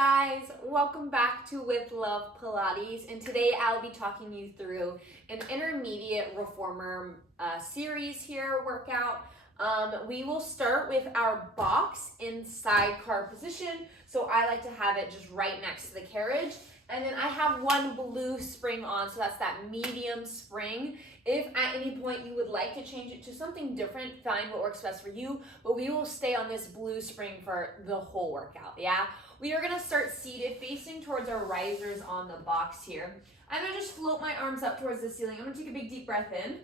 guys, welcome back to With Love Pilates, and today I'll be talking you through an intermediate reformer series here, workout. We will start with our box in sidecar position, so I like to have it just right next to the carriage, and then I have one blue spring on, so that's that medium spring. If at any point you would like to change it to something different, find what works best for you, but we will stay on this blue spring for the whole workout, yeah? We are gonna start seated, facing towards our risers on the box here. I'm gonna just float my arms up towards the ceiling. I'm gonna take a big deep breath in.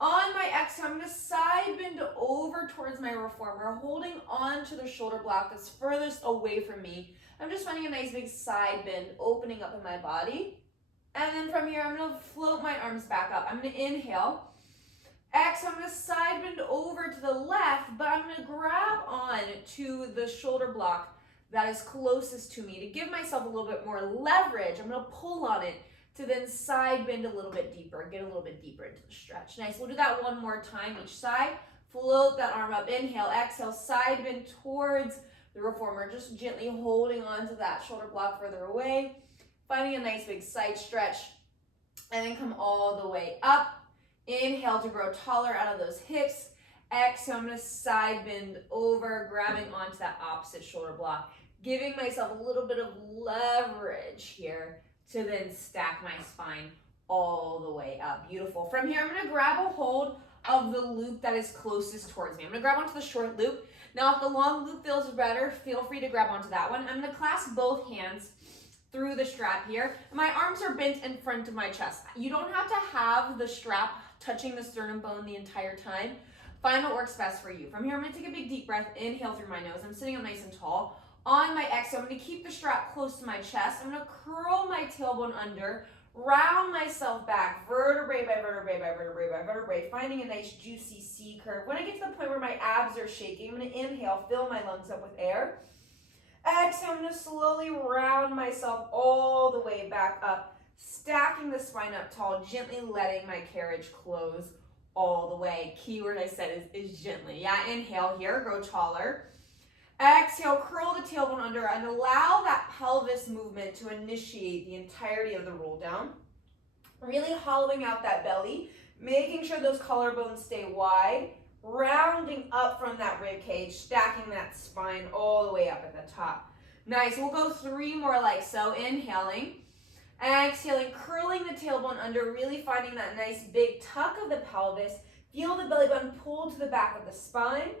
On my exhale, I'm gonna side bend over towards my reformer, holding on to the shoulder block that's furthest away from me. I'm just finding a nice big side bend, opening up in my body. And then from here, I'm gonna float my arms back up. I'm gonna inhale. Exhale, I'm gonna side bend over to the left, but I'm gonna grab on to the shoulder block that is closest to me to give myself a little bit more leverage. I'm gonna pull on it to then side bend a little bit deeper, get a little bit deeper into the stretch. Nice, we'll do that one more time each side. Float that arm up, inhale, exhale, side bend towards the reformer, just gently holding on to that shoulder block further away. Finding a nice big side stretch, and then come all the way up. Inhale to grow taller out of those hips. Exhale, I'm gonna side bend over, grabbing onto that opposite shoulder block, giving myself a little bit of leverage here to then stack my spine all the way up. Beautiful. From here, I'm gonna grab a hold of the loop that is closest towards me. I'm gonna grab onto the short loop. Now, if the long loop feels better, feel free to grab onto that one. I'm gonna clasp both hands through the strap here. My arms are bent in front of my chest. You don't have to have the strap touching the sternum bone the entire time. Find what works best for you. From here, I'm gonna take a big deep breath, inhale through my nose. I'm sitting up nice and tall. On my exhale, I'm gonna keep the strap close to my chest. I'm gonna curl my tailbone under, round myself back, vertebrae by vertebrae by vertebrae by vertebrae, finding a nice juicy C curve. When I get to the point where my abs are shaking, I'm gonna inhale, fill my lungs up with air. Exhale, I'm going to slowly round myself all the way back up, stacking the spine up tall, gently letting my carriage close all the way. Keyword I said is gently. Yeah, inhale here, grow taller. Exhale, curl the tailbone under and allow that pelvis movement to initiate the entirety of the roll down. Really hollowing out that belly, making sure those collarbones stay wide. Rounding up from that rib cage, stacking that spine all the way up at the top. Nice, we'll go 3 more like so. Inhaling, exhaling, curling the tailbone under, really finding that nice big tuck of the pelvis. Feel the belly button pull to the back of the spine,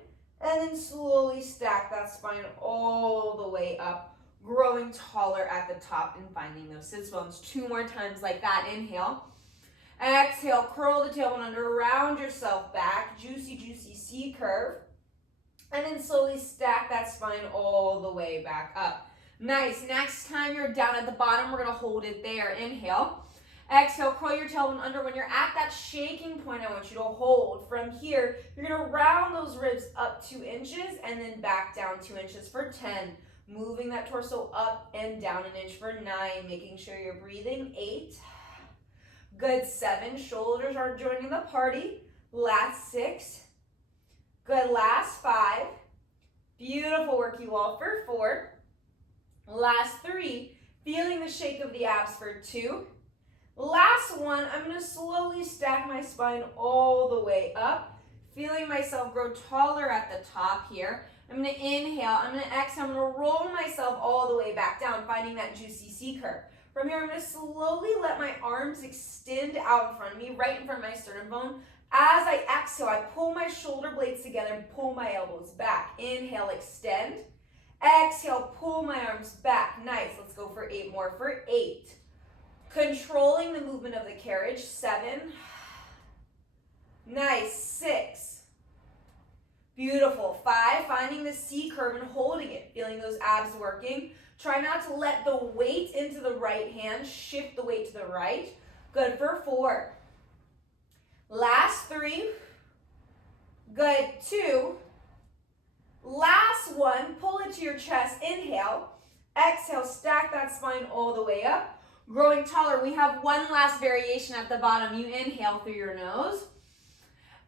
and then slowly stack that spine all the way up, growing taller at the top and finding those sits bones. 2 more times like that. Inhale. Exhale, curl the tailbone under, round yourself back, juicy, juicy C curve, and then slowly stack that spine all the way back up. Nice, next time you're down at the bottom, we're gonna hold it there. Inhale, exhale, curl your tailbone under. When you're at that shaking point, I want you to hold. From here, you're gonna round those ribs up 2 inches and then back down 2 inches for 10. Moving that torso up and down an inch for 9, making sure you're breathing. 8. Good, 7, shoulders are joining the party. Last 6. Good, last 5. Beautiful work, you all, for 4. Last 3, feeling the shake of the abs for 2. Last 1, I'm gonna slowly stack my spine all the way up, feeling myself grow taller at the top here. I'm gonna inhale, I'm gonna exhale, I'm gonna roll myself all the way back down, finding that juicy C curve. From here, I'm going to slowly let my arms extend out in front of me, right in front of my sternum bone. As I exhale, I pull my shoulder blades together and pull my elbows back. Inhale, extend. Exhale, pull my arms back. Nice. Let's go for 8 more. For 8. Controlling the movement of the carriage. 7. Nice. 6. Beautiful. 5. Finding the C curve and holding it. Feeling those abs working. Try not to let the weight into the right hand. Shift the weight to the right. Good, for 4. Last 3. Good, 2. Last 1, pull it to your chest. Inhale. Exhale, stack that spine all the way up. Growing taller. We have one last variation at the bottom. You inhale through your nose.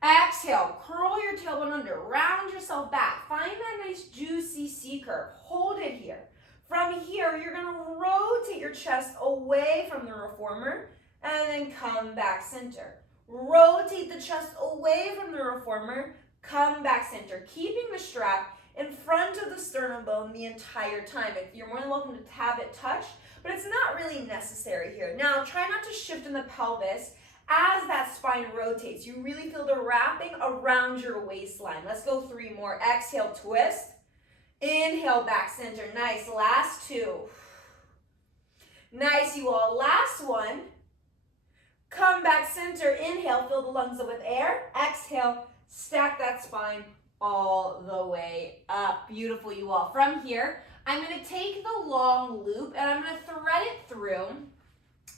Exhale, curl your tailbone under. Round yourself back. Find that nice juicy C curve. Hold it here. From here, you're gonna rotate your chest away from the reformer and then come back center. Rotate the chest away from the reformer, come back center, keeping the strap in front of the sternum bone the entire time. You're more than welcome to have it touch, but it's not really necessary here. Now, try not to shift in the pelvis as that spine rotates. You really feel the wrapping around your waistline. Let's go 3 more. Exhale, twist. Inhale, back center. Nice. Last 2. Nice, you all. Last one. Come back center. Inhale, fill the lungs up with air. Exhale, stack that spine all the way up. Beautiful, you all. From here, I'm going to take the long loop and I'm going to thread it through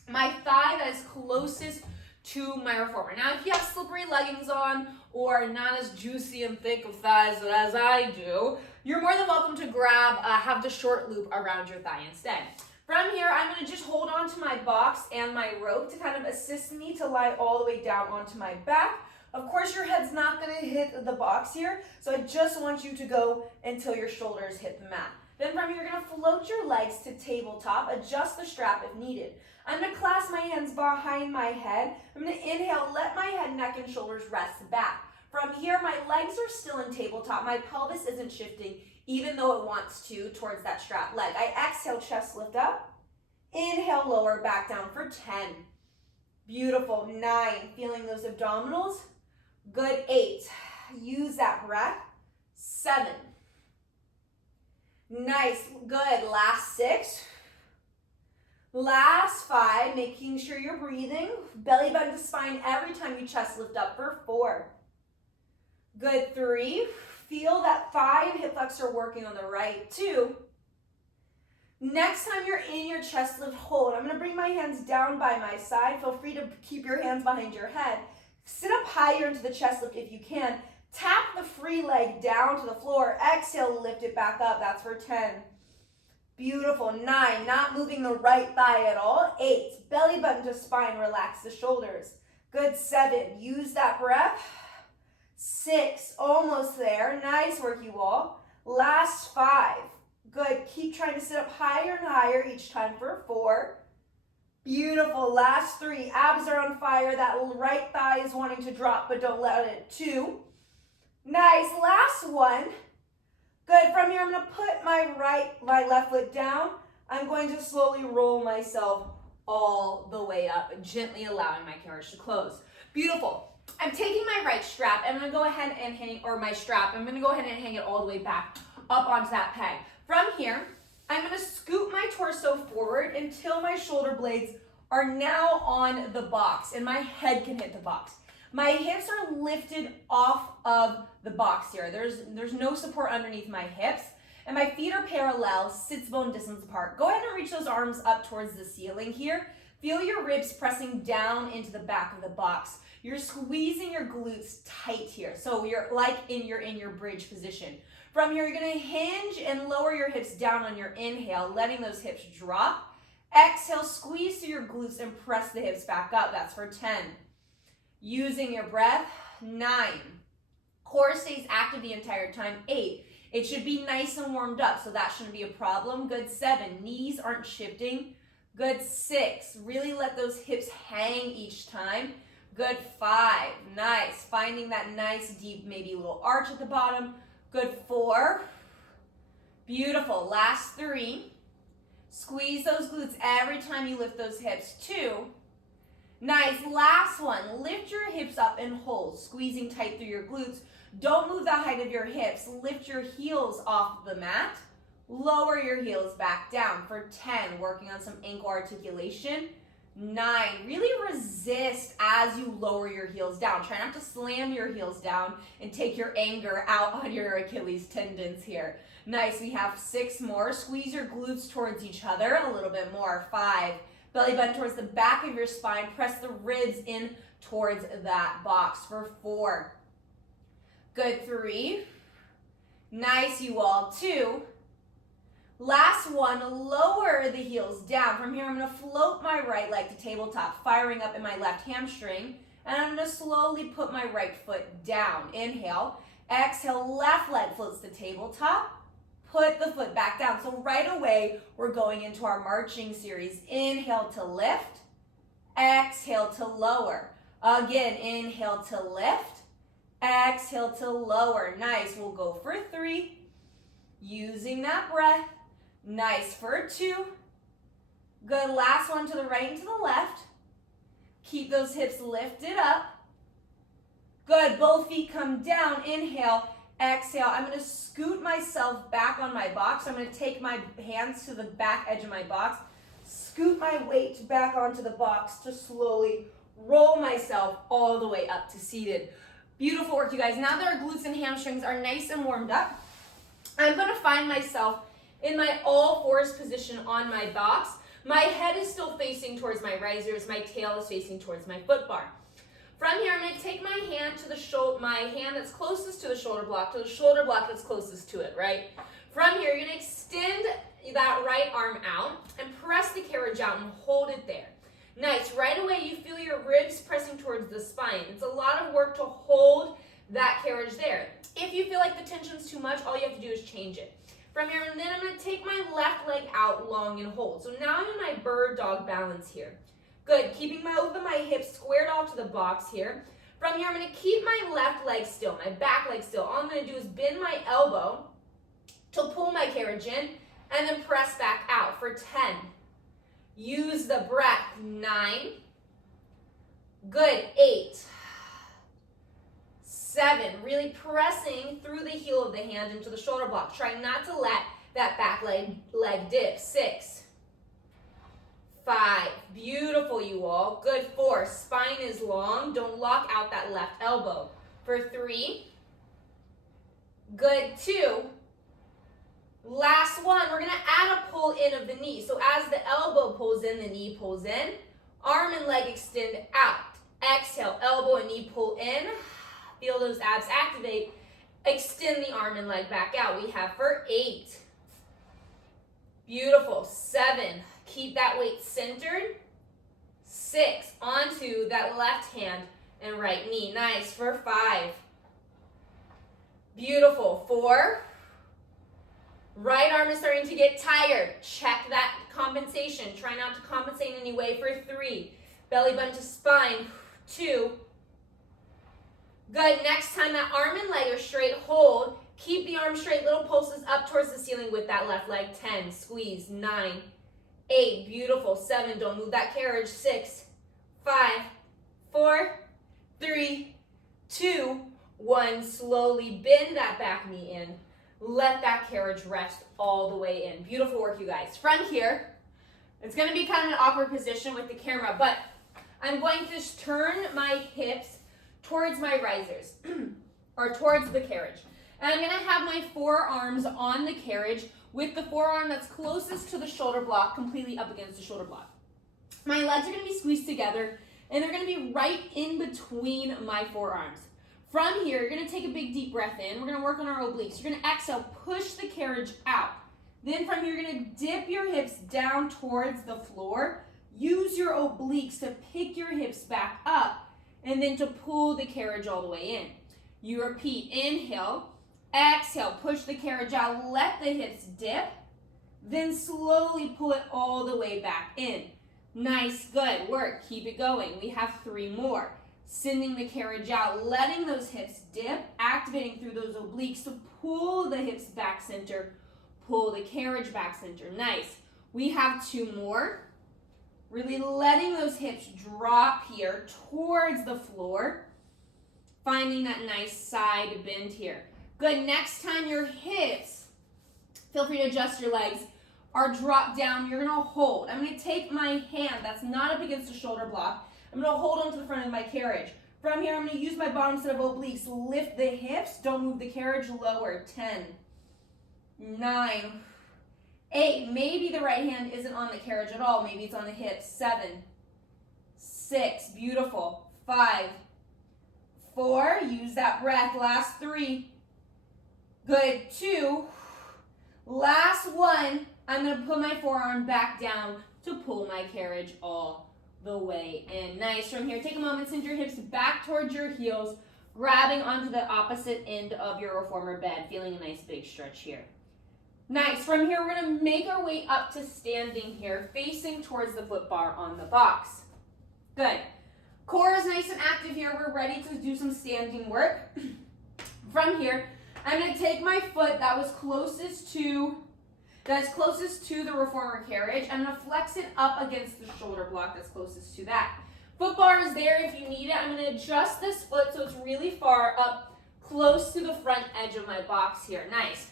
my thigh that is closest to my reformer. Now, if you have slippery leggings on or not as juicy and thick of thighs as I do, you're more than welcome to have the short loop around your thigh instead. From here, I'm going to just hold on to my box and my rope to kind of assist me to lie all the way down onto my back. Of course, your head's not going to hit the box here, so I just want you to go until your shoulders hit the mat. Then from here, you're going to float your legs to tabletop, adjust the strap if needed. I'm going to clasp my hands behind my head. I'm going to inhale, let my head, neck, and shoulders rest back. From here, my legs are still in tabletop. My pelvis isn't shifting, even though it wants to, towards that strap leg. I exhale, chest lift up. Inhale, lower back down for 10. Beautiful. 9, feeling those abdominals. Good. 8, use that breath. 7. Nice. Good. Last 6. Last 5, making sure you're breathing. Belly button to spine every time you chest lift up for 4. Good. 3, feel that thigh and hip flexor working on the right. 2. Next time you're in your chest lift hold, I'm going to bring my hands down by my side. Feel free to keep your hands behind your head. Sit up higher into the chest lift if you can. Tap the free leg down to the floor. Exhale, lift it back up. That's for 10. Beautiful. 9, not moving the right thigh at all. 8, belly button to spine, relax the shoulders. Good. 7, use that breath. 6, almost there. Nice work, you all. Last 5. Good. Keep trying to sit up higher and higher each time for 4. Beautiful. Last 3. Abs are on fire. That right thigh is wanting to drop, but don't let it. 2. Nice. Last 1. Good. From here, I'm going to put my left foot down. I'm going to slowly roll myself all the way up, gently allowing my carriage to close. Beautiful. I'm taking my right strap. I'm going to go ahead and hang, or my strap, I'm going to go ahead and hang it all the way back up onto that peg. From here, I'm going to scoot my torso forward until my shoulder blades are now on the box and my head can hit the box. My hips are lifted off of the box here. There's no support underneath my hips, and my feet are parallel, sits bone distance apart. Go ahead and reach those arms up towards the ceiling here. Feel your ribs pressing down into the back of the box. You're squeezing your glutes tight here. So you're like in your bridge position. From here, you're gonna hinge and lower your hips down on your inhale, letting those hips drop. Exhale, squeeze through your glutes and press the hips back up. That's for 10. Using your breath. 9. Core stays active the entire time. 8. It should be nice and warmed up, so that shouldn't be a problem. Good. 7. Knees aren't shifting. Good. 6. Really let those hips hang each time. Good. 5. Nice. Finding that nice deep, maybe little arch at the bottom. Good. 4. Beautiful. Last 3. Squeeze those glutes every time you lift those hips. 2. Nice. Last one. Lift your hips up and hold, squeezing tight through your glutes. Don't move the height of your hips. Lift your heels off the mat. Lower your heels back down for 10. Working on some ankle articulation. 9. Really resist as you lower your heels down. Try not to slam your heels down and take your anger out on your Achilles tendons here. Nice. We have 6 more. Squeeze your glutes towards each other a little bit more. 5. Belly button towards the back of your spine. Press the ribs in towards that box for 4. Good. 3. Nice, you all. 2. Last one, lower the heels down. From here, I'm going to float my right leg to tabletop, firing up in my left hamstring. And I'm going to slowly put my right foot down. Inhale. Exhale, left leg floats to tabletop. put the foot back down. So right away, we're going into our marching series. Inhale to lift, exhale to lower. Again, inhale to lift, exhale to lower. Nice, we'll go for 3, using that breath. Nice for 2. Good, last one to the right and to the left. Keep those hips lifted up. Good, both feet come down, inhale, exhale. I'm gonna scoot myself back on my box. I'm gonna take my hands to the back edge of my box, scoot my weight back onto the box to slowly roll myself all the way up to seated. Beautiful work, you guys. Now that our glutes and hamstrings are nice and warmed up, I'm gonna find myself in my all fours position on my box. My head is still facing towards my risers. My tail is facing towards my foot bar. From here, I'm going to take my hand to the shoulder, my hand that's closest to the shoulder block, to the shoulder block that's closest to it, right? From here, you're going to extend that right arm out and press the carriage out and hold it there. Nice. Right away, you feel your ribs pressing towards the spine. It's a lot of work to hold that carriage there. If you feel like the tension's too much, all you have to do is change it. From here, and then I'm going to take my left leg out long and hold. So now I'm in my bird dog balance here. Good, keeping both of my hips squared off to the box here. From here, I'm going to keep my left leg still, my back leg still. All I'm going to do is bend my elbow to pull my carriage in and then press back out for 10. Use the breath, 9. Good, 8. 7, really pressing through the heel of the hand into the shoulder block. Try not to let that back leg dip. 6. 5, beautiful you all. Good, 4, spine is long. Don't lock out that left elbow. For 3, good, 2. Last one, we're gonna add a pull in of the knee. So as the elbow pulls in, the knee pulls in. Arm and leg extend out. Exhale, elbow and knee pull in. Feel those abs activate. Extend the arm and leg back out. We have for 8. Beautiful, 7. Keep that weight centered. 6, onto that left hand and right knee. Nice, for 5. Beautiful, 4. Right arm is starting to get tired. Check that compensation. Try not to compensate in any way for 3. Belly button to spine. 2. Good, next time that arm and leg are straight, hold. Keep the arm straight, little pulses up towards the ceiling with that left leg. 10, squeeze. 9, 8, beautiful. 7, don't move that carriage. 6, 5, 4, 3, 2, 1. Slowly bend that back knee in. Let that carriage rest all the way in. Beautiful work, you guys. From here, it's going to be kind of an awkward position with the camera, but I'm going to just turn my hips towards my risers, or towards the carriage. And I'm going to have my forearms on the carriage with the forearm that's closest to the shoulder block completely up against the shoulder block. My legs are going to be squeezed together, and they're going to be right in between my forearms. From here, you're going to take a big deep breath in. We're going to work on our obliques. You're going to exhale, push the carriage out. Then from here, you're going to dip your hips down towards the floor. Use your obliques to pick your hips back up and then to pull the carriage all the way in. You repeat, inhale, exhale, push the carriage out, let the hips dip, then slowly pull it all the way back in. Nice, good work. Keep it going. We have 3 more. Sending the carriage out, letting those hips dip, activating through those obliques to pull the hips back center, pull the carriage back center. Nice. We have 2 more. Really letting those hips drop here towards the floor, finding that nice side bend here. Good. Next time your hips, feel free to adjust your legs, are dropped down, you're going to hold. I'm going to take my hand that's not up against the shoulder block. I'm going to hold onto the front of my carriage. From here, I'm going to use my bottom set of obliques. Lift the hips. Don't move the carriage. Lower. 10, 9, 8. Maybe the right hand isn't on the carriage at all. Maybe it's on the hips. 7, 6. Beautiful. 5, 4. Use that breath. Last 3. Good. 2. Last 1. I'm going to put my forearm back down to pull my carriage all the way in. Nice. From here, take a moment, send your hips back towards your heels, grabbing onto the opposite end of your reformer bed, feeling a nice big stretch here. Nice. From here, we're going to make our way up to standing here, facing towards the foot bar on the box. Good. Core is nice and active here. We're ready to do some standing work. From here, I'm going to take my foot that's closest to the reformer carriage. I'm going to flex it up against the shoulder block that's closest to that. Foot bar is there if you need it. I'm going to adjust this foot so it's really far up, close to the front edge of my box here. Nice.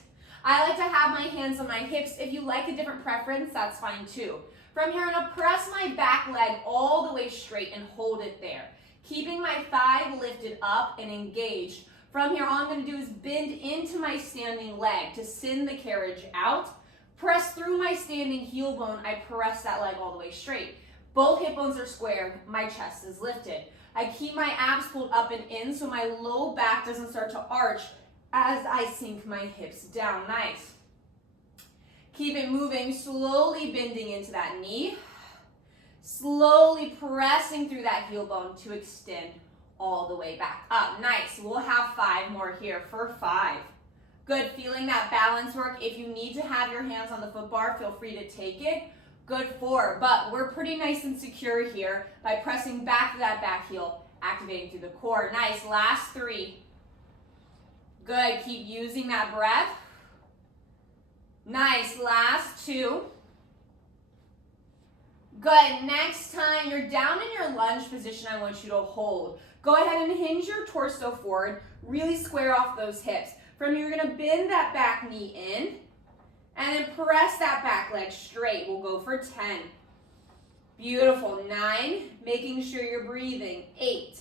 I like to have my hands on my hips. If you like a different preference, that's fine too. From here, I'm going to press my back leg all the way straight and hold it there, keeping my thigh lifted up and engaged. From here, all I'm going to do is bend into my standing leg to send the carriage out. Press through my standing heel bone. I press that leg all the way straight. Both hip bones are squared. My chest is lifted. I keep my abs pulled up and in so my low back doesn't start to arch as I sink my hips down. Nice. Keep it moving, slowly bending into that knee. Slowly pressing through that heel bone to extend all the way back up. Nice. We'll have 5 more here for 5. Good. Feeling that balance work. If you need to have your hands on the foot bar, feel free to take it. Good 4. But we're pretty nice and secure here by pressing back to that back heel, activating through the core. Nice. Last 3. Good. Keep using that breath. Nice. Last 2. Good. Next time you're down in your lunge position, I want you to hold. Go ahead and hinge your torso forward. Really square off those hips. From here, you're going to bend that back knee in and then press that back leg straight. We'll go for 10. Beautiful. 9. Making sure you're breathing. 8.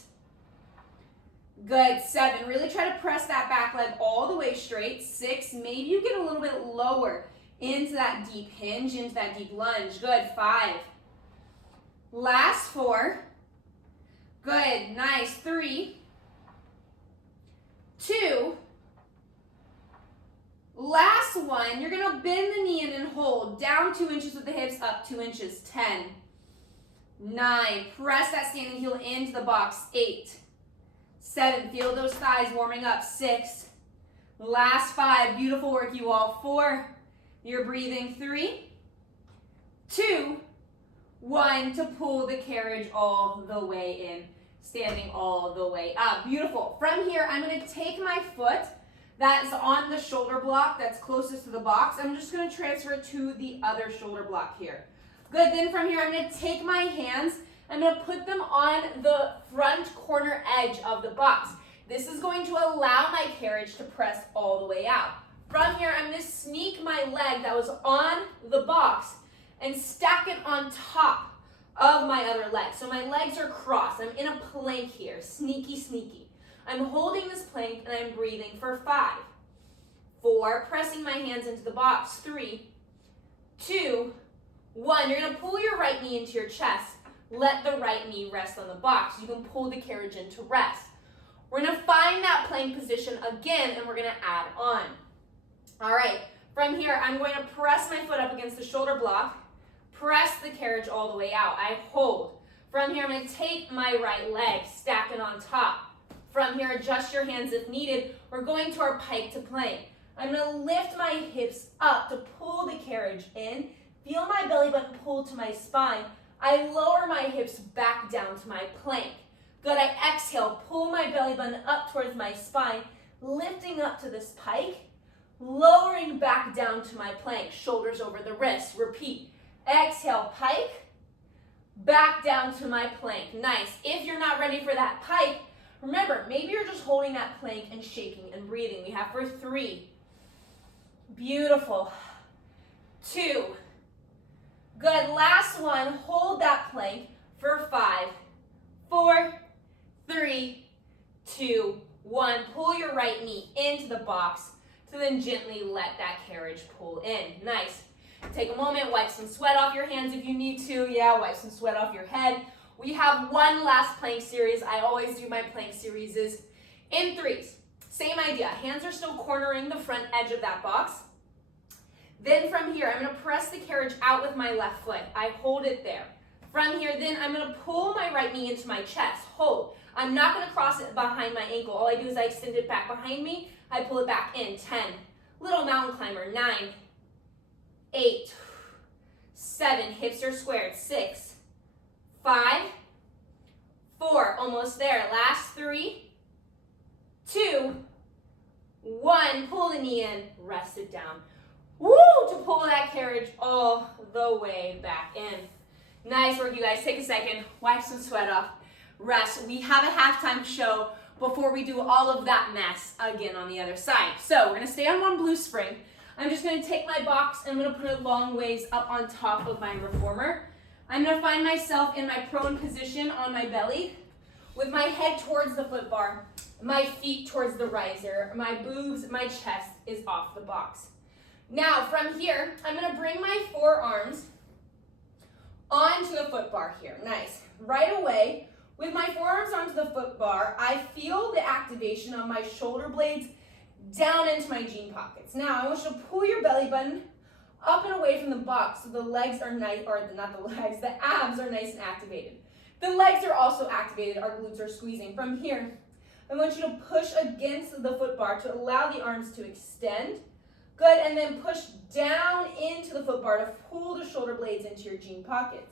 Good. 7. Really try to press that back leg all the way straight. 6. Maybe you get a little bit lower into that deep hinge, into that deep lunge. Good. 5. Last 4. Good. Nice. 3. 2. Last 1. You're going to bend the knee in and hold. Down 2 inches with the hips, up 2 inches. 10. 9. Press that standing heel into the box. 8. 7. Feel those thighs warming up. 6. Last 5. Beautiful work, you all. 4. You're breathing. 3. 2. 1 to pull the carriage all the way in. Standing all the way up. Beautiful. From here, I'm going to take my foot that's on the shoulder block that's closest to the box. I'm just going to transfer it to the other shoulder block here. Good. Then from here, I'm going to take my hands. I'm going to put them on the front corner edge of the box. This is going to allow my carriage to press all the way out. From here, I'm going to sneak my leg that was on the box and stack it on top of my other leg. So my legs are crossed. I'm in a plank here. Sneaky, sneaky. I'm holding this plank and I'm breathing for 5. 4, pressing my hands into the box. 3, 2, 1. You're going to pull your right knee into your chest. Let the right knee rest on the box. You can pull the carriage into rest. We're going to find that plank position again and we're going to add on. All right. From here, I'm going to press my foot up against the shoulder block. Press the carriage all the way out. I hold. From here, I'm going to take my right leg, stack it on top. From here, adjust your hands if needed. We're going to our pike to plank. I'm going to lift my hips up to pull the carriage in. Feel my belly button pull to my spine. I lower my hips back down to my plank. Good. I exhale, pull my belly button up towards my spine, lifting up to this pike, lowering back down to my plank, shoulders over the wrists. Repeat. Exhale, pike, back down to my plank. Nice. If you're not ready for that pike, remember, maybe you're just holding that plank and shaking and breathing. We have for 3. Beautiful. 2. Good. Last 1. Hold that plank for 5, 4, 3, 2, 1. Pull your right knee into the box to then gently let that carriage pull in. Nice. Take a moment, wipe some sweat off your hands if you need to. Yeah, wipe some sweat off your head. We have one last plank series. I always do my plank series in 3s. Same idea. Hands are still cornering the front edge of that box. Then from here, I'm going to press the carriage out with my left foot. I hold it there. From here, then I'm going to pull my right knee into my chest. Hold. I'm not going to cross it behind my ankle. All I do is I extend it back behind me. I pull it back in. 10. Little mountain climber. 9, 8, 7, hips are squared, 6, 5, 4, almost there, last 3, 2, 1, pull the knee in, rest it down. Woo, to pull that carriage all the way back in. Nice work, you guys. Take a second, wipe some sweat off, rest. We have a halftime show before we do all of that mess again on the other side. So we're gonna stay on one blue spring. I'm just gonna take my box and I'm gonna put it long ways up on top of my reformer. I'm gonna find myself in my prone position on my belly with my head towards the foot bar, my feet towards the riser, my boobs, my chest is off the box. Now from here, I'm gonna bring my forearms onto the foot bar here. Nice. Right away, with my forearms onto the foot bar, I feel the activation on my shoulder blades down into my jean pockets. Now I want you to pull your belly button up and away from the box so the legs are nice, or not the legs, the abs are nice and activated. The legs are also activated, our glutes are squeezing. From here, I want you to push against the foot bar to allow the arms to extend. Good, and then push down into the foot bar to pull the shoulder blades into your jean pockets.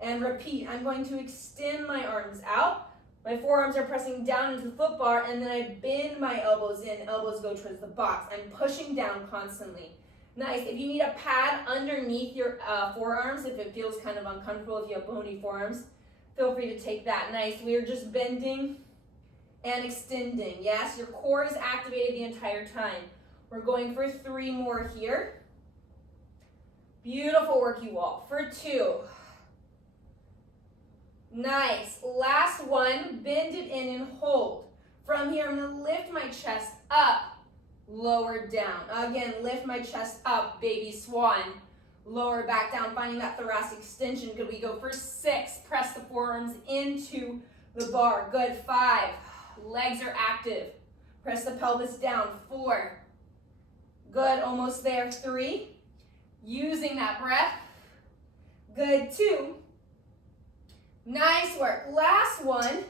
And repeat, I'm going to extend my arms out. My forearms are pressing down into the foot bar, and then I bend my elbows in, elbows go towards the box. I'm pushing down constantly. Nice, if you need a pad underneath your forearms, if it feels kind of uncomfortable, if you have bony forearms, feel free to take that. Nice, we are just bending and extending. Yes, your core is activated the entire time. We're going for 3 more here. Beautiful work, you all. For 2. Nice. Last one, bend it in and hold. From here, I'm going to lift my chest up, lower down. Again, lift my chest up, baby swan. Lower back down, finding that thoracic extension. Good, we go for 6. Press the forearms into the bar. Good, 5. Legs are active. Press the pelvis down. 4. Good, almost there. 3. Using that breath. Good, 2. Nice work. Last one,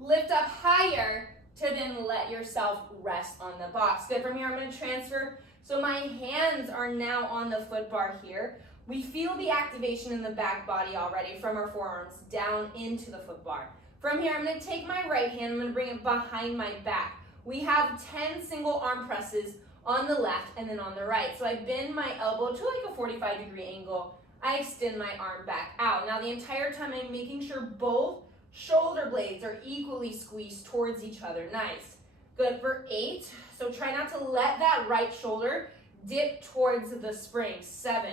lift up higher to then let yourself rest on the box. Good, from here I'm going to transfer. So my hands are now on the foot bar here. We feel the activation in the back body already from our forearms down into the foot bar. From here I'm going to take my right hand, I'm going to bring it behind my back. We have 10 single arm presses on the left and then on the right. So I bend my elbow to like a 45-degree angle. I extend my arm back out. Now the entire time I'm making sure both shoulder blades are equally squeezed towards each other. Nice. Good, for 8. So try not to let that right shoulder dip towards the spring. 7.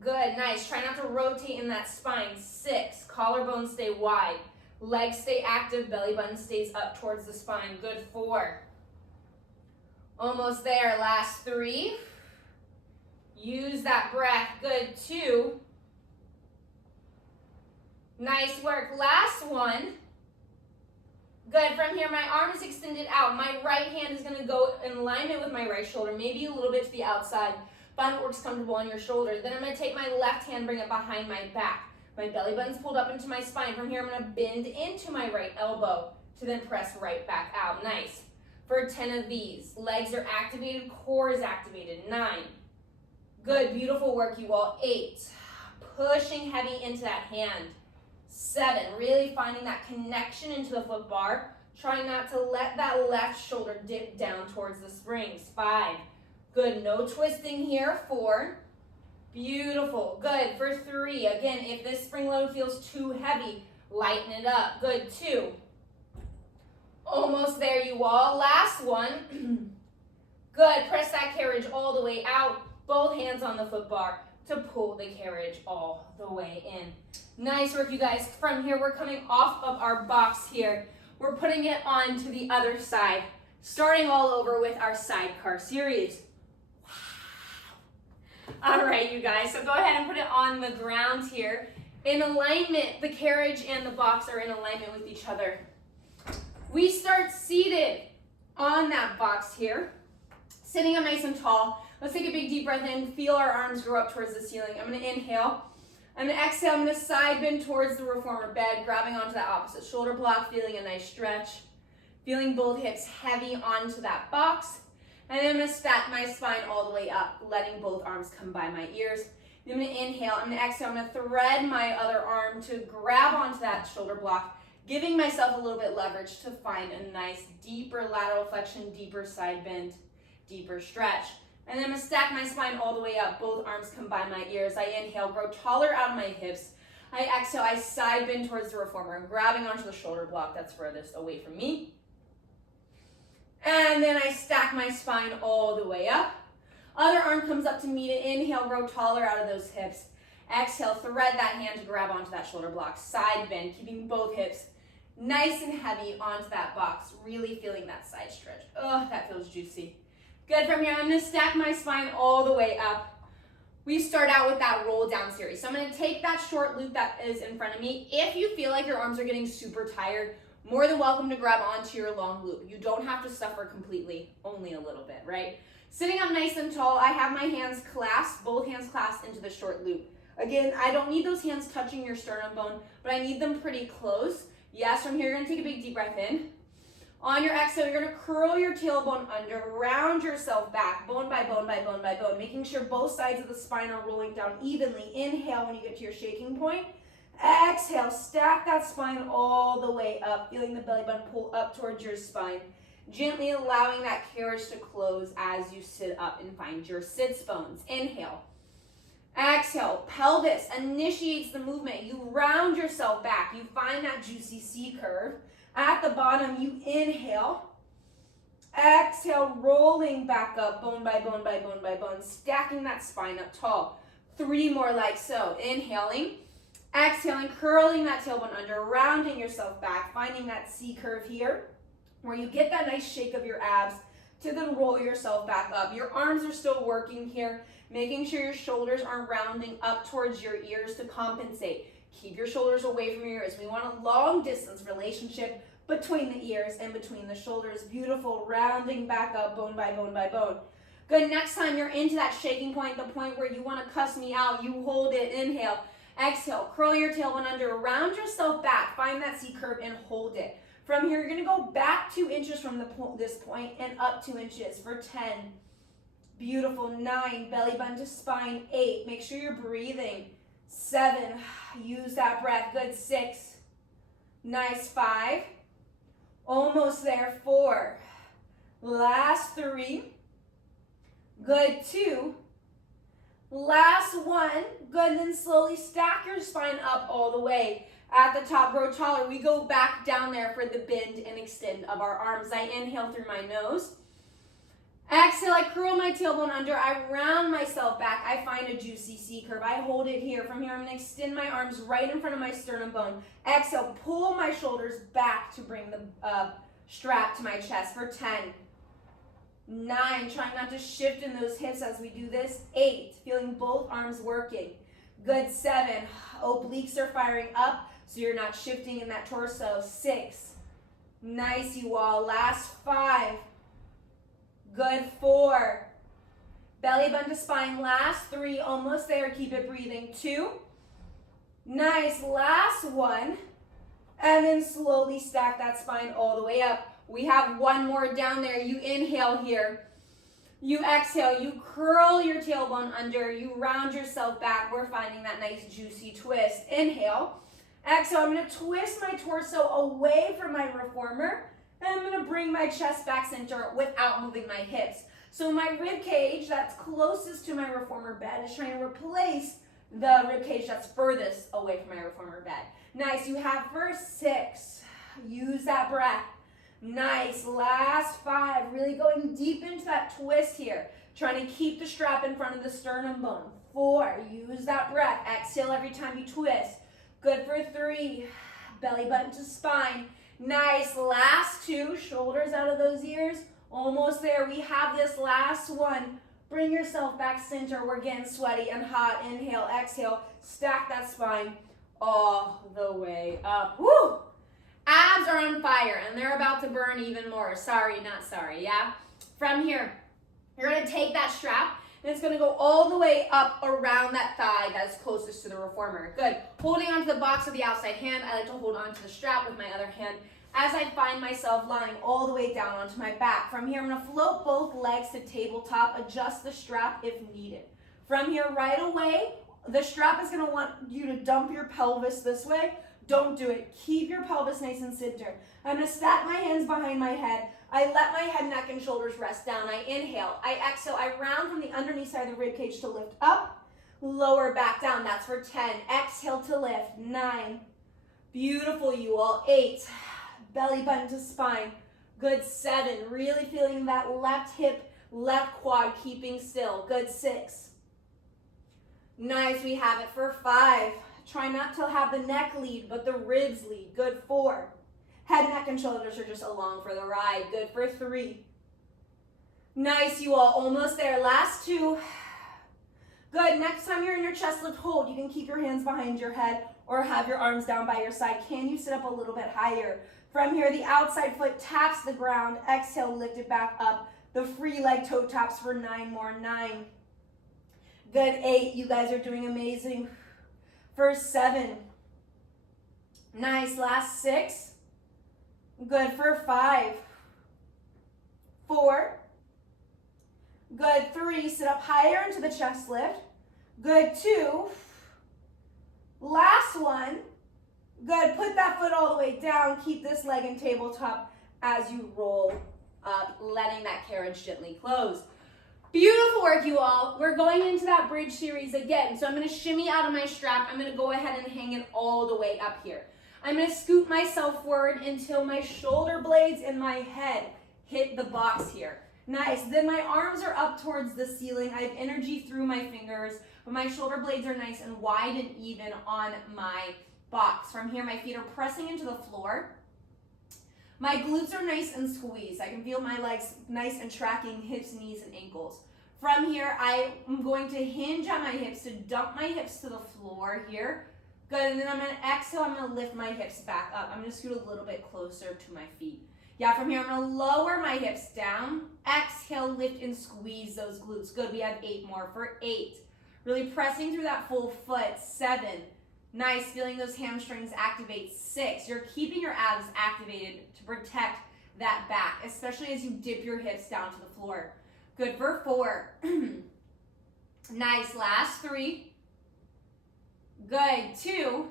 Good, nice. Try not to rotate in that spine. 6. Collarbones stay wide. Legs stay active. Belly button stays up towards the spine. Good, 4. Almost there. Last 3. Use that breath. Good, 2. Nice work. Last one. Good. From here, my arm is extended out. My right hand is going to go in alignment with my right shoulder, maybe a little bit to the outside. Find what works comfortable on your shoulder. Then I'm going to take my left hand, bring it behind my back. My belly button's pulled up into my spine. From here, I'm going to bend into my right elbow to then press right back out. Nice. For 10 of these. Legs are activated. Core is activated. 9. Good. Beautiful work, you all. 8. Pushing heavy into that hand. 7, really finding that connection into the foot bar. Trying not to let that left shoulder dip down towards the springs. 5, good, no twisting here. 4, beautiful, good. For 3, again, if this spring load feels too heavy, lighten it up. Good, 2, almost there, you all. Last one, good, press that carriage all the way out. Both hands on the foot bar to pull the carriage all the way in. Nice work, you guys. From here, we're coming off of our box here. We're putting it on to the other side, starting all over with our sidecar series. Wow. All right, you guys, so go ahead and put it on the ground here. In alignment, the carriage and the box are in alignment with each other. We start seated on that box here, sitting up nice and tall. Let's take a big deep breath in, feel our arms grow up towards the ceiling. I'm gonna inhale. I'm gonna exhale, I'm gonna side bend towards the reformer bed, grabbing onto that opposite shoulder block, feeling a nice stretch. Feeling both hips heavy onto that box. And then I'm gonna stack my spine all the way up, letting both arms come by my ears. Then I'm gonna inhale, I'm gonna exhale, I'm gonna thread my other arm to grab onto that shoulder block, giving myself a little bit leverage to find a nice deeper lateral flexion, deeper side bend, deeper stretch. And then I'm gonna stack my spine all the way up, both arms come by my ears. I inhale, grow taller out of my hips. I exhale, I side bend towards the reformer. I'm grabbing onto the shoulder block that's furthest away from me. And then I stack my spine all the way up. Other arm comes up to me to inhale, grow taller out of those hips. Exhale, thread that hand to grab onto that shoulder block. Side bend, keeping both hips nice and heavy onto that box. Really feeling that side stretch. Oh, that feels juicy. Good. From here, I'm going to stack my spine all the way up. We start out with that roll down series. So I'm going to take that short loop that is in front of me. If you feel like your arms are getting super tired, more than welcome to grab onto your long loop. You don't have to suffer completely, only a little bit, right? Sitting up nice and tall, I have my hands clasped, both hands clasped into the short loop. Again, I don't need those hands touching your sternum bone, but I need them pretty close. Yes, from here, you're gonna take a big deep breath in. On your exhale, you're gonna curl your tailbone under, round yourself back, bone by bone by bone by bone, making sure both sides of the spine are rolling down evenly. Inhale when you get to your shaking point. Exhale, stack that spine all the way up, feeling the belly button pull up towards your spine. Gently allowing that carriage to close as you sit up and find your sits bones. Inhale. Exhale, pelvis initiates the movement. You round yourself back. You find that juicy C curve. At the bottom, you inhale. Exhale, rolling back up, bone by bone by bone by bone, stacking that spine up tall. 3 more like so. Inhaling. Exhaling, curling that tailbone under, rounding yourself back, finding that C curve here, where you get that nice shake of your abs to then roll yourself back up. Your arms are still working here, making sure your shoulders aren't rounding up towards your ears to compensate. Keep your shoulders away from your ears. We want a long distance relationship between the ears and between the shoulders. Beautiful, rounding back up, bone by bone by bone. Good, next time you're into that shaking point, the point where you want to cuss me out, you hold it, inhale. Exhale, curl your tailbone under, round yourself back, find that C curve and hold it. From here, you're gonna go back 2 inches from this point and up 2 inches for 10. Beautiful, 9, belly button to spine, 8, make sure you're breathing. 7, use that breath, good, 6, nice, 5, almost there, 4, last 3, good, 2, last 1, good, then slowly stack your spine up all the way. At the top, grow taller. We go back down there for the bend and extend of our arms. I inhale through my nose. Exhale, I curl my tailbone under. I round myself back. I find a juicy C curve. I hold it here. From here, I'm going to extend my arms right in front of my sternum bone. Exhale, pull my shoulders back to bring the strap to my chest for 10. 9, trying not to shift in those hips as we do this. 8, feeling both arms working. Good, 7, obliques are firing up so you're not shifting in that torso. 6, nice, you all. Last 5, good, 4, belly button to spine. Last 3, almost there, keep it breathing. 2, nice, last 1, and then slowly stack that spine all the way up. We have 1 more down there. You inhale here. You exhale, you curl your tailbone under, you round yourself back. We're finding that nice juicy twist. Inhale. Exhale, I'm going to twist my torso away from my reformer, and I'm going to bring my chest back center without moving my hips. So my rib cage that's closest to my reformer bed is trying to replace the rib cage that's furthest away from my reformer bed. Nice, you have for 6. Use that breath. Nice, last 5, really going deep into that twist here. Trying to keep the strap in front of the sternum bone. 4, use that breath. Exhale every time you twist. Good for 3, belly button to spine. Nice, last 2, shoulders out of those ears. Almost there, we have this last 1. Bring yourself back center, we're getting sweaty and hot. Inhale, exhale, stack that spine all the way up. Woo! Abs are on fire and they're about to burn even more. Sorry, not sorry, yeah? From here, you're gonna take that strap and it's gonna go all the way up around that thigh that's closest to the reformer. Good. Holding onto the box with the outside hand. I like to hold onto the strap with my other hand. as I find myself lying all the way down onto my back. From here, I'm gonna float both legs to tabletop, adjust the strap if needed. From here, right away, the strap is gonna want you to dump your pelvis this way. Don't do it. Keep your pelvis nice and centered. I'm gonna stack my hands behind my head. I let my head, neck, and shoulders rest down. I inhale. I exhale. I round from the underneath side of the rib cage to lift up. Lower back down. That's for 10. Exhale to lift. 9. Beautiful, you all. 8. Belly button to spine. Good. 7. Really feeling that left hip, left quad keeping still. Good. 6. Nice. We have it for 5. Try not to have the neck lead, but the ribs lead. Good. 4. Head, neck, and shoulders are just along for the ride. Good for 3. Nice, you all. Almost there. Last 2. Good. Next time you're in your chest lift hold, you can keep your hands behind your head or have your arms down by your side. Can you sit up a little bit higher? From here, the outside foot taps the ground. Exhale, lift it back up. The free leg toe taps for 9 more. 9. Good. 8. You guys are doing amazing. For 7. Nice. Last 6. Good for 5. 4. Good. 3. Sit up higher into the chest lift. Good. 2. Last 1. Good. Put that foot all the way down. Keep this leg in tabletop as you roll up, letting that carriage gently close. Beautiful work, you all. We're going into that bridge series again. So I'm going to shimmy out of my strap. I'm going to go ahead and hang it all the way up here. I'm going to scoot myself forward until my shoulder blades and my head hit the box here. Nice. Then my arms are up towards the ceiling. I have energy through my fingers, but my shoulder blades are nice and wide and even on my box. From here, my feet are pressing into the floor. My glutes are nice and squeezed. I can feel my legs nice and tracking hips, knees, and ankles. From here, I am going to hinge at my hips to dump my hips to the floor here. Good, and then I'm going to exhale, I'm going to lift my hips back up. I'm going to scoot a little bit closer to my feet. Yeah, from here, I'm going to lower my hips down. Exhale, lift and squeeze those glutes. Good, we have 8 more for 8. Really pressing through that full foot. 7. Nice, feeling those hamstrings activate. 6. You're keeping your abs activated to protect that back, especially as you dip your hips down to the floor. Good for 4. Nice, last 3. Good. 2.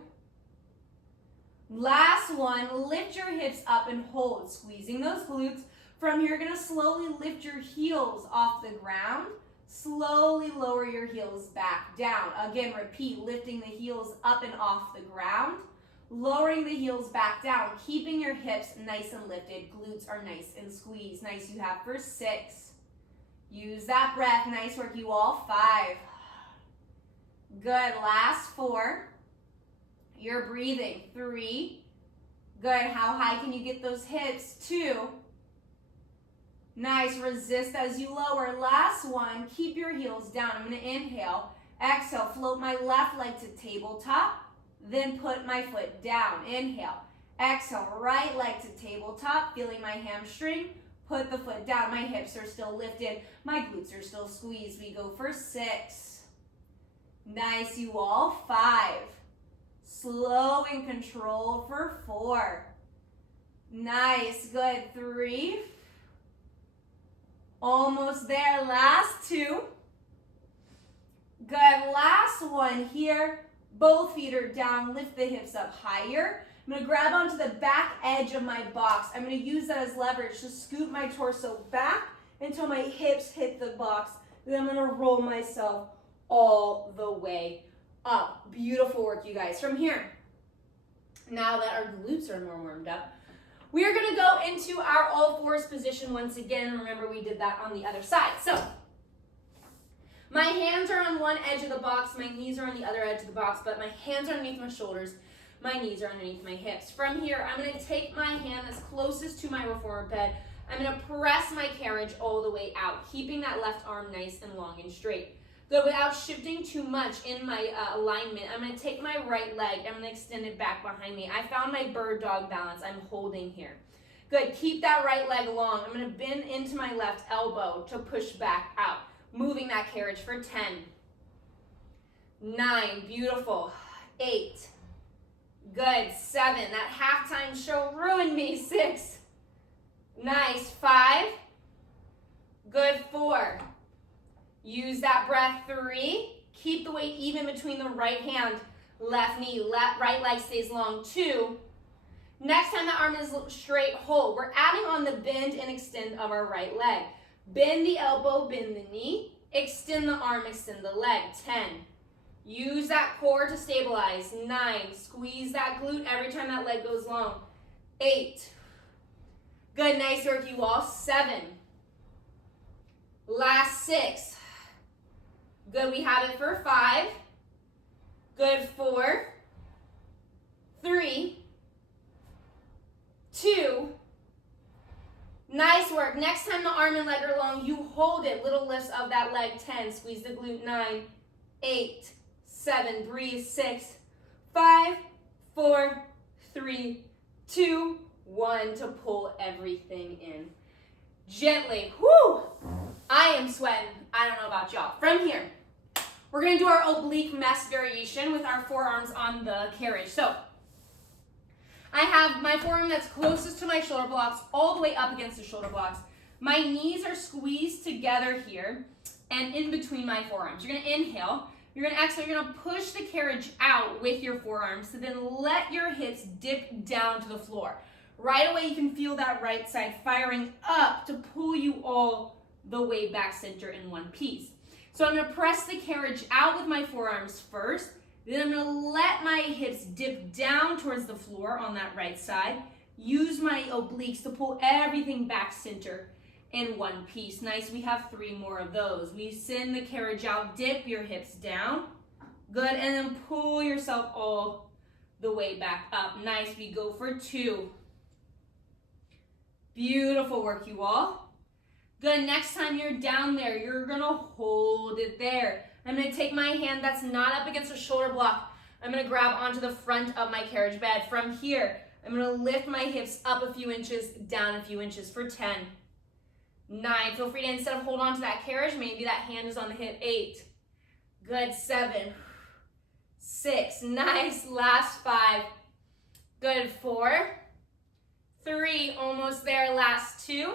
Last 1. Lift your hips up and hold, squeezing those glutes. From here, you're going to slowly lift your heels off the ground. Slowly lower your heels back down. Again, repeat, lifting the heels up and off the ground. Lowering the heels back down, keeping your hips nice and lifted. Glutes are nice and squeezed. Nice, you have for 6. Use that breath. Nice work, you all. 5. Good. Last 4. You're breathing. 3. Good. How high can you get those hips? 2. Nice. Resist as you lower. Last 1. Keep your heels down. I'm going to inhale. Exhale. Float my left leg to tabletop. Then put my foot down. Inhale. Exhale. Right leg to tabletop. Feeling my hamstring. Put the foot down. My hips are still lifted. My glutes are still squeezed. We go for 6. Nice, you all. 5. Slow and control for 4. Nice. Good. 3. Almost there. Last 2. Good. Last 1 here. Both feet are down. Lift the hips up higher. I'm going to grab onto the back edge of my box. I'm going to use that as leverage to scoot my torso back until my hips hit the box. Then I'm going to roll myself all the way up. Beautiful work, you guys. From here, now that our glutes are more warmed up, we are going to go into our all fours position once again. Remember, we did that on the other side. So my hands are on one edge of the box, my knees are on the other edge of the box, but my hands are underneath my shoulders, my knees are underneath my hips. From here, I'm going to take my hand that's closest to my reformer bed. I'm going to press my carriage all the way out, keeping that left arm nice and long and straight. Good, without shifting too much in my alignment, I'm going to take my right leg, I'm going to extend it back behind me. I found my bird dog balance I'm holding here. Good, keep that right leg long. I'm going to bend into my left elbow to push back out. Moving that carriage for 10, 9, beautiful, 8, Good, 7. That halftime show ruined me. 6. Nice, 5. Good, 4. Use that breath, 3. Keep the weight even between the right hand, left knee, right leg stays long, 2. Next time the arm is straight, hold. We're adding on the bend and extend of our right leg. Bend the elbow, bend the knee, extend the arm, extend the leg, 10. Use that core to stabilize, 9. Squeeze that glute every time that leg goes long, 8. Good, nice work, you all, 7. Last 6. Good, we have it for 5. Good, 4. 3. 2. Nice work. Next time the arm and leg are long, you hold it. Little lifts of that leg, 10. Squeeze the glute, 9, 8, 7. Breathe, 6, 5, 4, 3, 2, 1 to pull everything in. Gently. Whoo! I am sweating. I don't know about y'all. From here, we're going to do our oblique mess variation with our forearms on the carriage. So, I have my forearm that's closest to my shoulder blocks all the way up against the shoulder blocks. My knees are squeezed together here and in between my forearms. You're going to inhale. You're going to exhale. You're going to push the carriage out with your forearms to then let your hips dip down to the floor. Right away, you can feel that right side firing up to pull you all the way back center in one piece. So I'm going to press the carriage out with my forearms first. Then I'm going to let my hips dip down towards the floor on that right side. Use my obliques to pull everything back center in one piece. Nice, we have 3 more of those. We send the carriage out, dip your hips down. Good, and then pull yourself all the way back up. Nice, we go for 2. Beautiful work, you all. Good, next time you're down there, you're going to hold it there. I'm going to take my hand that's not up against the shoulder block. I'm going to grab onto the front of my carriage bed. From here, I'm going to lift my hips up a few inches, down a few inches for 10. 9. Feel free to, instead of hold on to that carriage, maybe that hand is on the hip. 8. Good. 7. 6. Nice. Last 5. Good. 4. 3. Almost there. Last 2.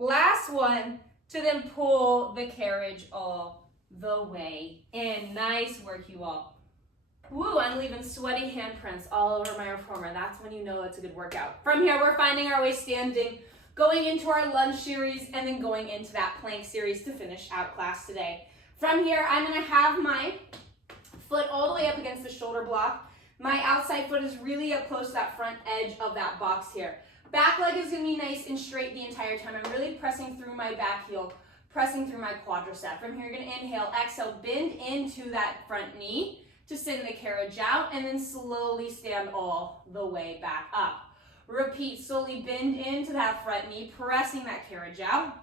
Last 1 to then pull the carriage all the way in. Nice work, you all. Woo, I'm leaving sweaty handprints all over my reformer. That's when you know it's a good workout. From here, we're finding our way standing, going into our lunge series, and then going into that plank series to finish out class today. From here, I'm going to have my foot all the way up against the shoulder block. My outside foot is really up close to that front edge of that box here. Back leg is going to be nice and straight the entire time. I'm really pressing through my back heel, pressing through my quadricep. From here, you're going to inhale, exhale, bend into that front knee to send the carriage out, and then slowly stand all the way back up. Repeat, slowly bend into that front knee, pressing that carriage out,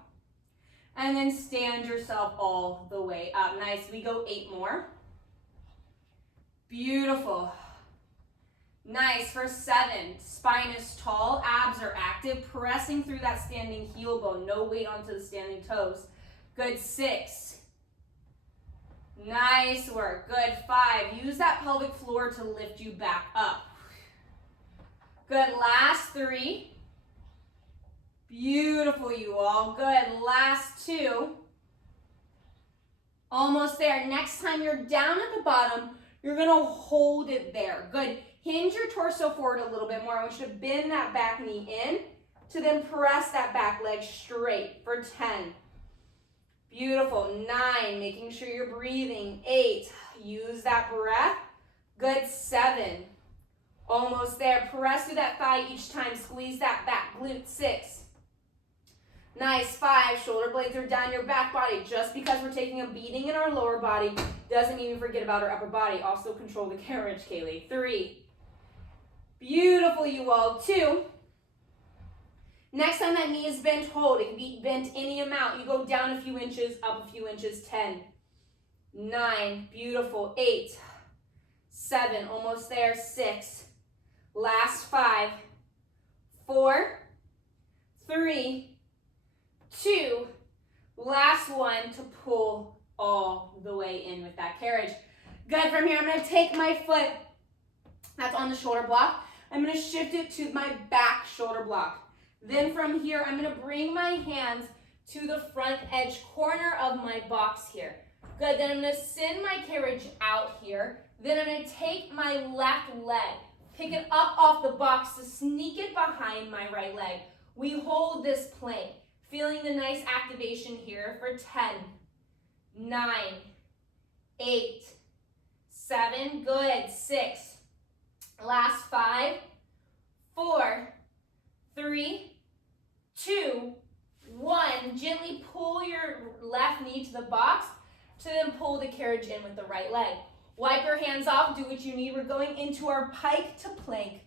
and then stand yourself all the way up. Nice, we go 8 more. Beautiful. Nice, for 7, spine is tall, abs are active, pressing through that standing heel bone, no weight onto the standing toes. Good. 6. Nice work. Good. 5. Use that pelvic floor to lift you back up. Good. Last 3. Beautiful, you all. Good. Last 2. Almost there. Next time you're down at the bottom, you're going to hold it there. Good. Hinge your torso forward a little bit more. I want you to bend that back knee in to then press that back leg straight for 10. Beautiful. 9, making sure you're breathing. 8, use that breath. Good. 7, almost there. Press through that thigh each time. Squeeze that back glute. 6, nice. 5, shoulder blades are down your back body. Just because we're taking a beating in our lower body doesn't mean we forget about our upper body. Also control the carriage, Cailey. 3, beautiful, you all. 2, next time that knee is bent, hold. It can be bent any amount. You go down a few inches, up a few inches. 10, 9, beautiful. 8, 7, almost there. 6, last 5, 4, 3, 2, last 1 to pull all the way in with that carriage. Good. From here, I'm going to take my foot That's on the shoulder block. I'm going to shift it to my back shoulder block. Then from here, I'm going to bring my hands to the front edge corner of my box here. Good, then I'm going to send my carriage out here. Then I'm going to take my left leg, pick it up off the box to sneak it behind my right leg. We hold this plank, feeling the nice activation here for 10, 9, 8, 7, good, 6, last 5, 4, 3, 2, 1. Gently pull your left knee to the box to then pull the carriage in with the right leg. Wipe your hands off, do what you need. We're going into our pike to plank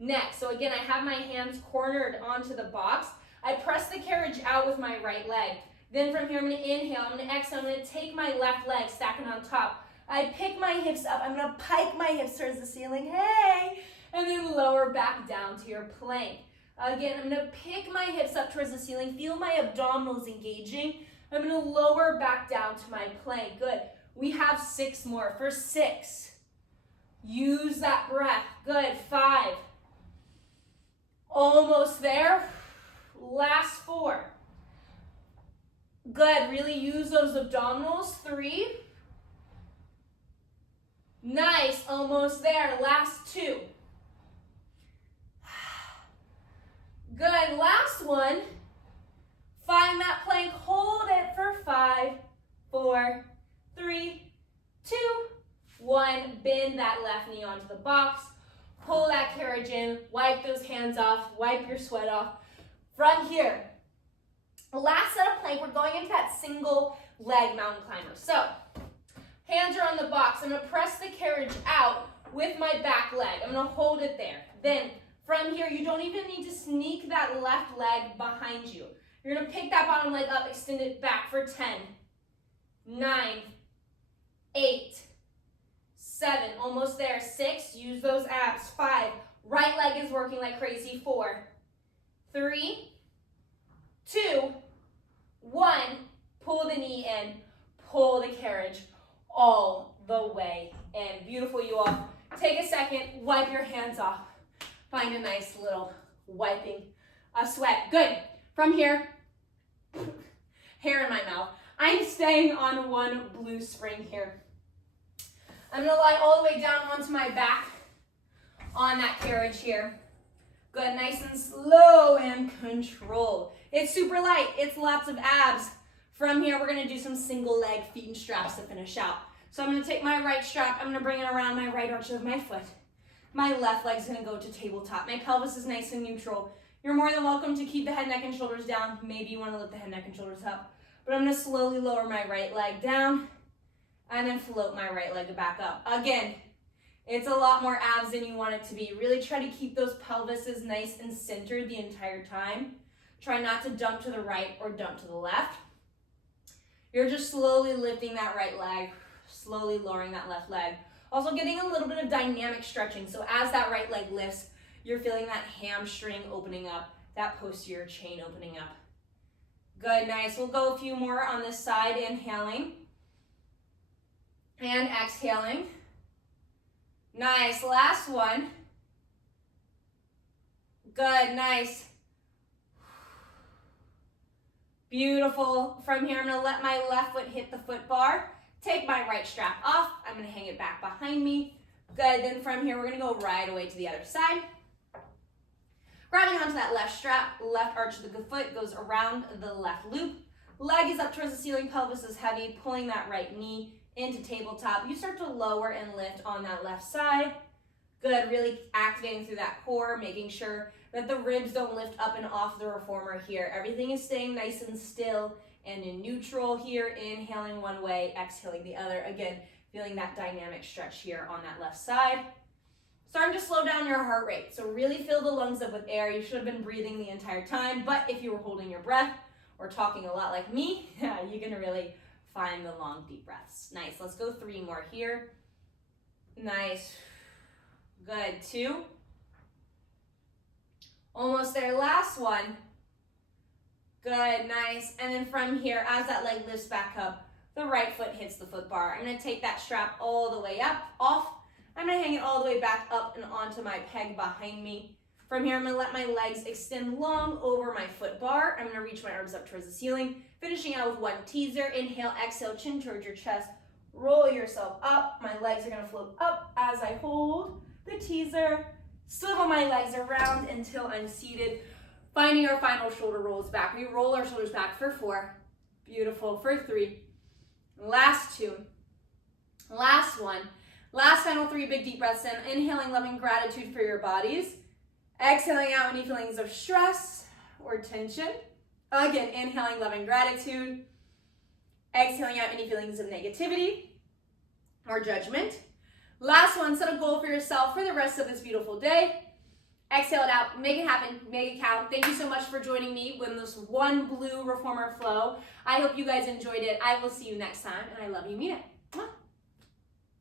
next. So again, I have my hands cornered onto the box. I press the carriage out with my right leg. Then from here, I'm going to inhale, I'm going to exhale, I'm going to take my left leg, stack it on top. I pick my hips up, I'm going to pike my hips towards the ceiling, hey, and then lower back down to your plank. Again, I'm going to pick my hips up towards the ceiling, feel my abdominals engaging. I'm going to lower back down to my plank, good. We have 6 more. For 6, use that breath. Good. 5, almost there. Last 4. Good. Really use those abdominals. 3. Nice. Almost there. Last 2. Good. Last one. Find that plank. Hold it for 5, 4, 3, 2, 1. Bend that left knee onto the box. Pull that carriage in. Wipe those hands off. Wipe your sweat off. From here, last set of plank, we're going into that single leg mountain climber. So, hands are on the box. I'm going to press the carriage out with my back leg. I'm going to hold it there. Then, from here, you don't even need to sneak that left leg behind you. You're going to pick that bottom leg up, extend it back for 10, 9, 8, 7, almost there, 6, use those abs, 5, right leg is working like crazy, 4, 3, 2, 1, pull the knee in, pull the carriage all the way in. Beautiful, you all. Take a second, wipe your hands off. Find a nice little wiping sweat. Good. From here, hair in my mouth. I'm staying on one blue spring here. I'm going to lie all the way down onto my back on that carriage here. Good, nice and slow and controlled. It's super light. It's lots of abs. From here, we're going to do some single leg feet and straps to finish out. So I'm going to take my right strap. I'm going to bring it around my right arch of my foot. My left leg's going to go to tabletop. My pelvis is nice and neutral. You're more than welcome to keep the head, neck, and shoulders down. Maybe you want to lift the head, neck, and shoulders up. But I'm going to slowly lower my right leg down and then float my right leg back up. Again, it's a lot more abs than you want it to be. Really try to keep those pelvises nice and centered the entire time. Try not to dump to the right or dump to the left. You're just slowly lifting that right leg, slowly lowering that left leg. Also getting a little bit of dynamic stretching. So as that right leg lifts, you're feeling that hamstring opening up, that posterior chain opening up. Good, nice. We'll go a few more on this side, inhaling and exhaling. Nice, last one. Good, nice. Beautiful. From here, I'm gonna let my left foot hit the foot bar. Take my right strap off. I'm gonna hang it back behind me. Good, then from here, we're gonna go right away to the other side. Grabbing onto that left strap, left arch of the foot goes around the left loop. Leg is up towards the ceiling, pelvis is heavy, pulling that right knee into tabletop. You start to lower and lift on that left side. Good, really activating through that core, making sure that the ribs don't lift up and off the reformer here. Everything is staying nice and still and in neutral here. Inhaling one way, exhaling the other. Again, feeling that dynamic stretch here on that left side. Starting to slow down your heart rate. So really fill the lungs up with air. You should have been breathing the entire time, but if you were holding your breath or talking a lot like me, you can really find the long, deep breaths. Nice, let's go 3 more here. Nice, good, 2. Almost there, last one. Good, nice, and then from here, as that leg lifts back up, the right foot hits the foot bar. I'm gonna take that strap all the way up, off. I'm gonna hang it all the way back up and onto my peg behind me. From here, I'm gonna let my legs extend long over my foot bar. I'm gonna reach my arms up towards the ceiling, finishing out with one teaser. Inhale, exhale, chin towards your chest. Roll yourself up. My legs are gonna float up as I hold the teaser. Swivel my legs around until I'm seated. Finding our final shoulder rolls back. We roll our shoulders back for 4. Beautiful. For 3. Last 2. Last 1. Last final 3 big deep breaths in. Inhaling loving gratitude for your bodies. Exhaling out any feelings of stress or tension. Again, inhaling loving gratitude. Exhaling out any feelings of negativity or judgment. Last one, set a goal for yourself for the rest of this beautiful day. Exhale it out, make it happen, make it count. Thank you so much for joining me with this one blue reformer flow. I hope you guys enjoyed it. I will see you next time, and I love you, mean it.